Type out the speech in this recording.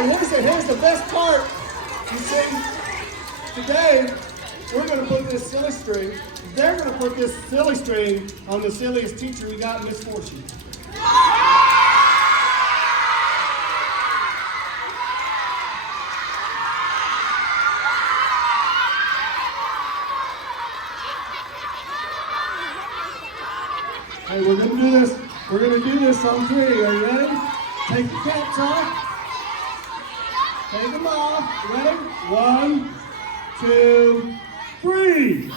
And here's the best part. You see, today we're going to put this silly string. They're going to put this silly string on the silliest teacher we got in Miss Fortune. Hey, we're going to do this. We're going to do this on three. Are you ready? Take your caps off. Take them off. Ready? 1, 2, 3.